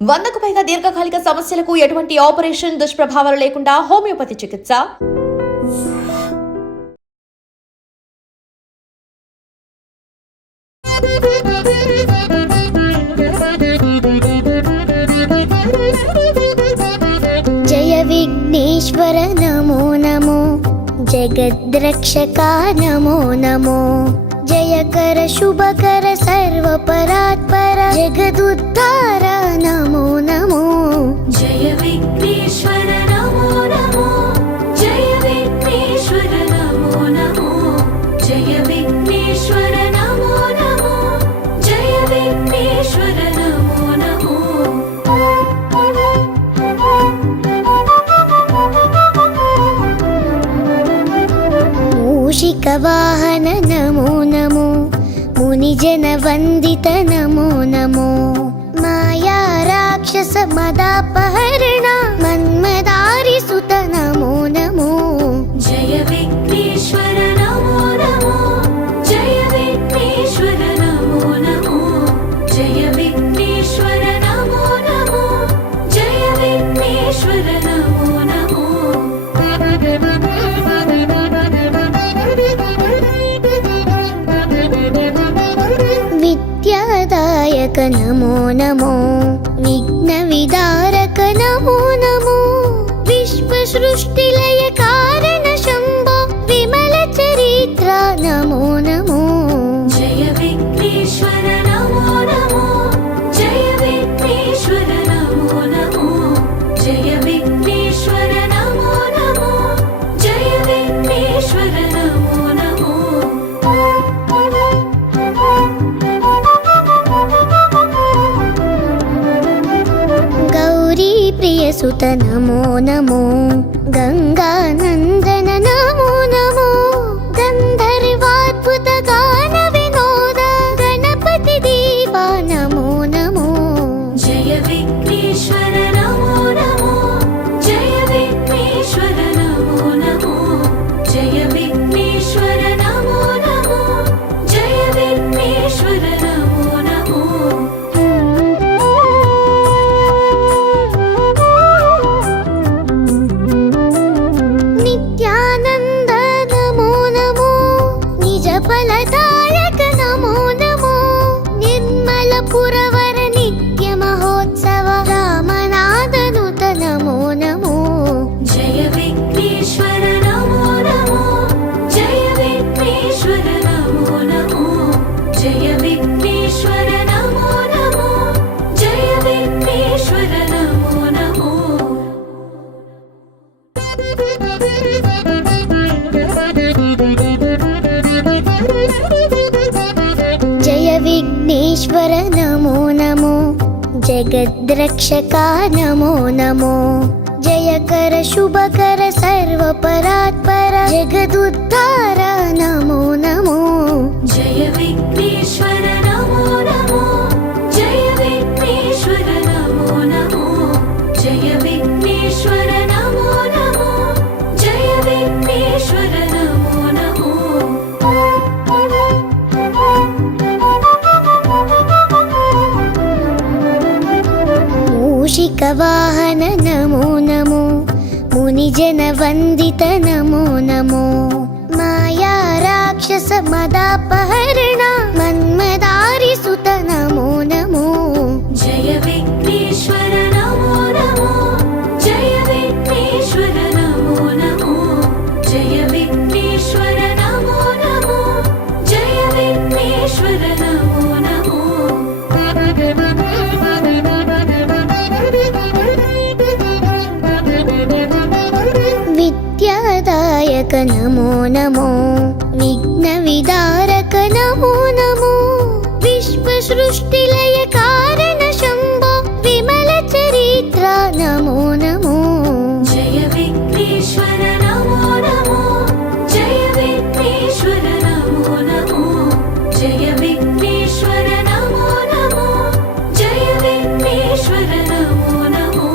100కు పైగా దీర్ఘకాలిక సమస్యలకు ఎటువంటి ఆపరేషన్ దుష్ప్రభావాలు లేకుండా హోమియోపతి చికిత్స. జయ విఘ్నేశ్వర నమో నమో, జగద్రక్షకా నమో నమో, జయకర శుభకర సర్వపరాత్పర జగదుద్ధార నమో నమో. జయ విఘ్నేశ్వర నమో నమో, జయ విఘ్నేశ్వర నమో నమో, జయ విఘ్నేశ్వర నమో నమో, జయ విఘ్నేశ్వర నమో నమో. మూషిక వాహన నమో నమో, మునిజన వందిత నమో నమో, మాయా రాక్షస మదాపహరణ మన్మదారి సుత నమో నమో. జయ విఘ్నేశ్వర నమో నమో, జయ విఘ్నేశ్వర నమో నమో, జయ విఘ్నేశ్వర నమో నమో, జయ విఘ్నేశ్వర నమో నమో. విద్యాదాయక నమో నమో, విఘ్న విదారక నమో నమో, విశ్వ సృష్టిలయ కారణ శంభో విమల చరిత్ర నమో నమో. జయ విఘ్నేశ్వర నమో నమో, జయ విఘ్నేశ్వర నమో నమో, జయ విఘ్నేశ్వర నమో నమో, జయ విఘ్నేశ్వర నమో నమో. గౌరీ ప్రియ సుత నమో నమో, గంగానందన నమో నమో, గంధర్వాద్భుత గాన వినోద గణపతి దీపా నమో నమో. జయ విఘ్నేశ్వర నమో నమో, జయ విఘ్నేశ్వర నమో నమో, జయ విఘ్నేశ్వర నమో నమో, జయ విఘ్నేశ్వర నమో నమో. నిత్యానంద నమో నమో, నిజ ఫలదాయక నమో నమో, నిర్మల పురవర నిత్య మహోత్సవ రామనాథనుత నమో నమో. జయ విఘ్నేశ్వర నమో నమో, జయ విఘ్నేశ్వర నమో నమో, జయ విఘ్నేశ్వర నమో నమో, జయ విఘ్నేశ్వర నమో నమో. జయ విఘ్నేశ్వర నమో నమో, జగద్రక్షకా నమో నమో, జయకర శుభకర సర్వపరాత్పర జగదుద్ధార నమో నమో. జయ విఘ్నేశ్వర నమో నమో, జయ విఘ్నేశ్వర నమో నమో, జయ విఘ్నేశ్వర నమో నమో, జయ విఘ్నేశ్వర నమో నమో. మూషిక వాహన నమో నమో, మునిజన వందిత నమో నమో, మాయా రాక్షస మదాపహరణ మన్మదారి సుత నమో నమో. జయ విఘ్నేశ్వర నమో నమో, జయ విఘ్నేశ్వర నమో నమో, జయ విఘ్నేశ్వర నమో నమో, జయ విఘ్నేశ్వర నమో నమో. విద్యాదాయక నమో నమో, విఘ్న విదారక నమో నమో, విశ్వ సృష్టిలయ కారణ శంభో విమల చరిత్ర నమో నమో. జయ విఘ్నేశ్వర నమో నమో, జయ విఘ్నేశ్వర నమో నమో, జయ విఘ్నేశ్వర నమో నమో, జయ విఘ్నేశ్వర నమో నమో.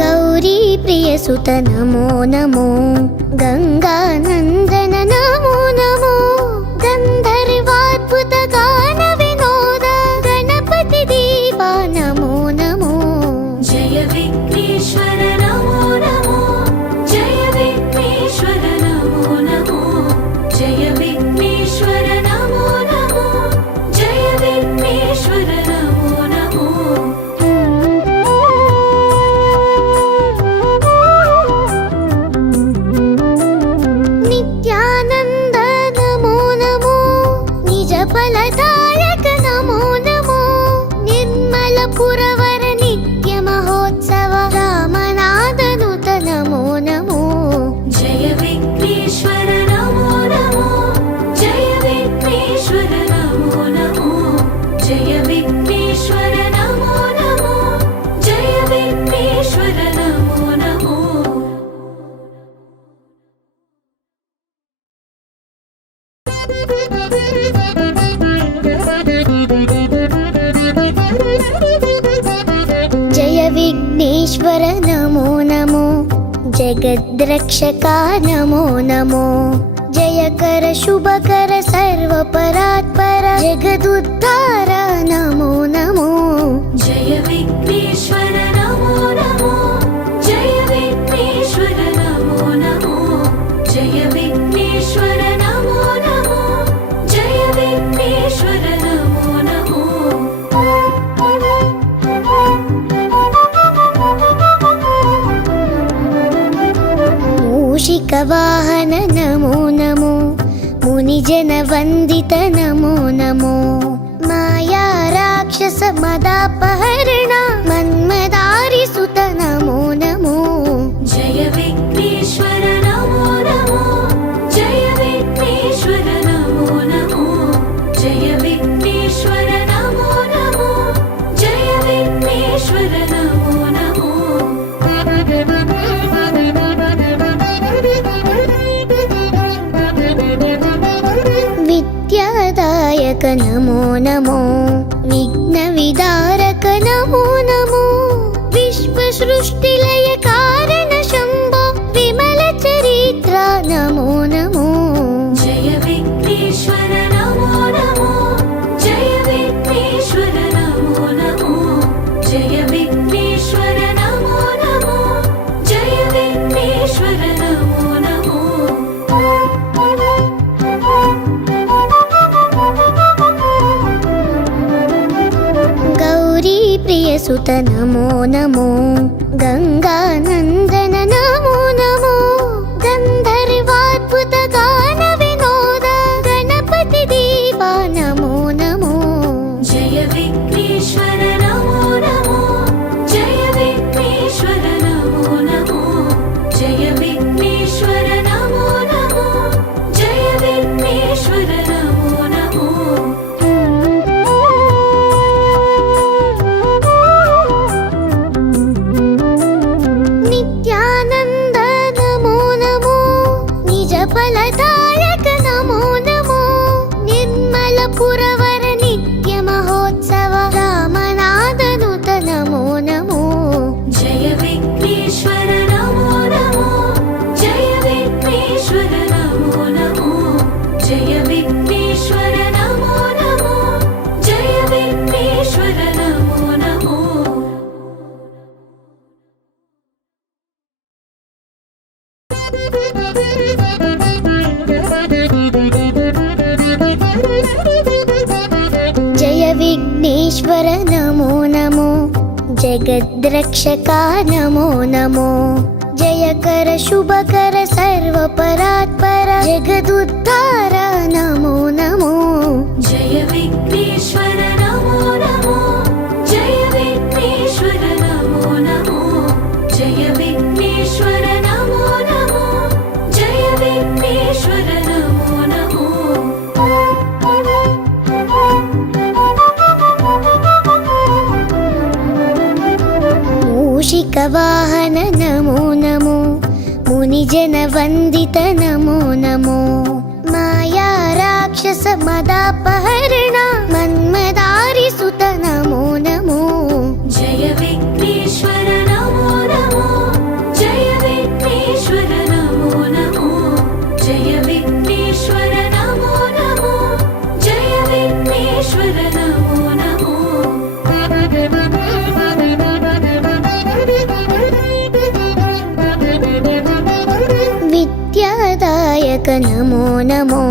గౌరీ ప్రియ సుత నమో నమో, గంగానందన నమో నమో, जय विघ्नेश्वर नमो नमो जय विघ्नेश्वर नमो नमो नित्यानन्द नमो नमो निज फलदायक नमो नमो निर्मलपुरवर नित्य महोत्सव रामनादनुत नमो नमो जय विघ्नेश्वर नमो नमो जय विघ्नेश्वर नमो नमो जय विघ्नेश्वर नमो नमो जय विघ्नेश्वर नमो नमो जय विघ्नेश्वर नमो नमो जगद्रक्षका नमो नमो जयकर शुभकर सर्वपरात्पर जगदुद्धार नमो नमो जय विघ्नेश्वर नमो नमो जय विघ्नेश्वर नमो नमो जय विघ्नेश्वर नमो नमो जय विघ्नेश्वर नमो नमो मूषिकवाहन नमो नमो मुनिजन वन्दित नमो नमो माया राक्षस मदापहरण मन्मदारि सुत नमो नमो जय विघ्नेश्वर नमो नमो जय विघ्नेश्वर नमो नमो जय विघ्नेश्वर नमो नमो जय विघ्नेश्वर नमो नमो विद्यादायक नमो नमो विघ्नविदारक नमो नमो विश्वसृष्टिलय कारण शम्भो विमल चरित्र नमो नमो जय विघ्नेश्वर नमो नमो जय विघ्नेश्वर नमो नमो जय विघ्नेश्वर नमो नमो जय विघ्नेश्वर नमो नमो गौरी प्रियसुत नमो नमो गङ्गानन्दन नमो नमो गन्धर्वाद्भुत गान विनोद गणपति देवा नमो नमो जय विघ्नेश्वर नमो नमो जय विघ्नेश्वर नमो नमो जय विघ्नेश्वर नमो नमो जय विघ्नेश्वर नमो नमो नित्यानन्द नमो नमो निज फलदायक नमो नमो निर्मलपुरवर नित्य महोत्सव रामनादनुत नमो नमो जय विघ्नेश्वर नमो नमो जय विघ्नेश्वर नमो नमो जय विघ्नेश्वर नमो नमो जय विघ्नेश्वर नमो नमो जय विघ्नेश्वर नमो नमो जगद्रक्षका नमो नमो जयकर शुभकर सर्वपरात्पर जगदुद्धार नमो नमो जय विघ्नेश्वर नमो नमो जय विघ्नेश्वर नमो नमो जय विघ्नेश्वर नमो नमो जय विघ्नेश्वर नमो नमो मूषिकवाहन नमो नमो मुनिजन वन्दित नमो नमो माया राक्षस मदापहरण मन्मदारि सुत नमो नमो जय विघ्नेश्वर नमो नमो जय विघ्नेश्वर नमो नमो जय विघ्नेश्वर नमो नमो जय विघ्नेश्वर नमो नमो विद्यादायक नमो नमो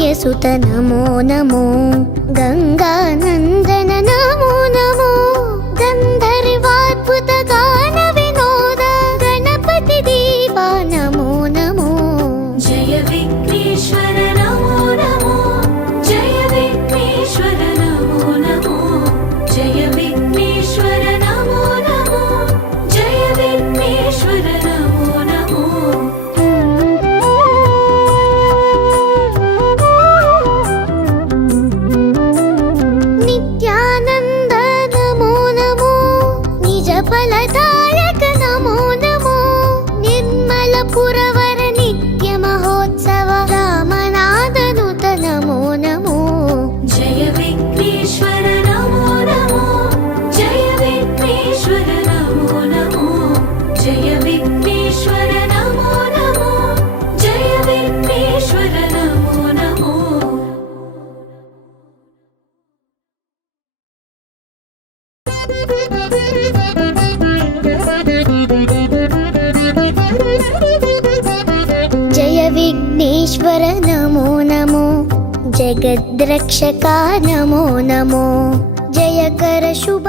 प्रियसुत नमो नमो गङ्गानन्दन नमो नमो गन्धर्वाद्भुत गान विनोद गणपति दीवा नमो नमो जय विघ्नेश्वर नमो नमो जय विघ्नेश्वर नमो नमो जय विघ्नेश्वर नमो नमो जय विघ्नेश्वर नमो नमो नित्यानन्द नमो नमो निजफलदायक नमो नमो निर्मलपुरवर नित्यमहोत्सव रामनाथनुत नमो नमो जय विघ्नेश्वर नमो नमो जय विघ्नेश्वर नमो नमो जय विघ्नेश्वर नमो नमो जय विघ्नेश्वर नमो नमो जय विघ्नेश्वर नमो नमो जगद्रक्षका नमो नमो जयकर शुभ